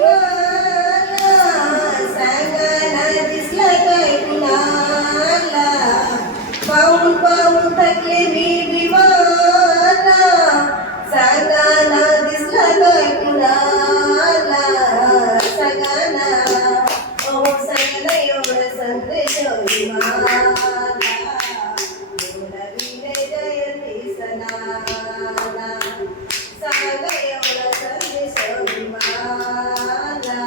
विमाना सांगाना दिसला काय कुणाला पाहून पाहून थकले मी विमाना सांगाना दिसला काय कुणाला सगळ्यांना ओ सगळं एवढं संदेश विमाना बोलाविले जयंती सणाला सांग एवढं संदेश विमाना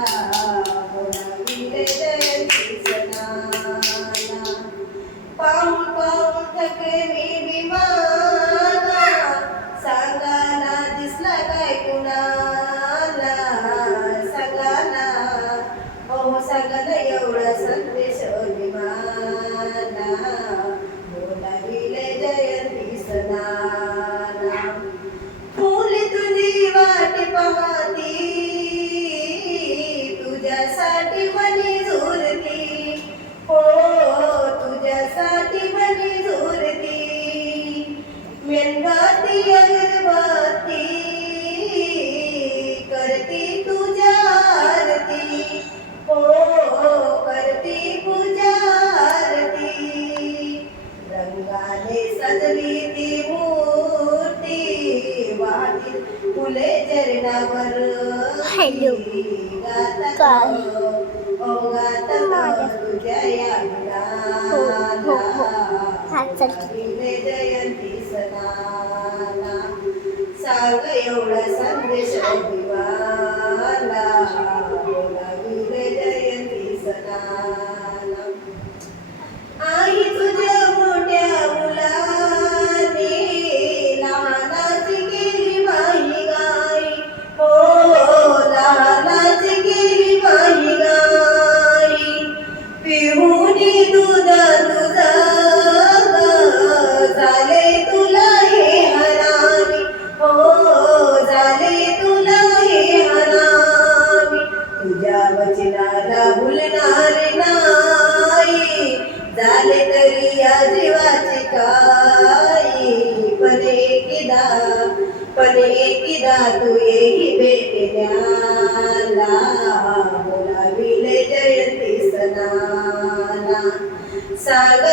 बोलाविले जयंती सणाला पाहून पाहून थकले मी विमाना सांगाना दिसला काय कुणाला सगळ्यांना ओ सगळं एवढा संदेश विमाना बोलाविले जयंती सणाला फुले तुझी वाट पाहती तुझ्यासाठी मनी झुरती हो तुझ्यासाठी मनी झुरती मेणबत्ती अगरबत्ती करती तुझ्या आरती हो करती पूजा आरती रंगाने सजली ती मूर्ती वाहतील फुले चरणावर गाता तुझ्या या बोलाविले जयंती सणाला सांग एवढा संदेश विमाना बोलाविले जयंती सणाला आई तुझ्या मोठ्या मुलाने लहानाची केली माही गाई हो लहानाची केली माही गाई पिहुनी दूध तुझं झाले तुला हे हरामी हो झाले तुला हे हरामी तुझ्या वचनाला भुलणार नाही झाले तरी या जीवाची काही पण एकिदा तू येही भेटण्याला बोलाविले जयंती सणाला सांग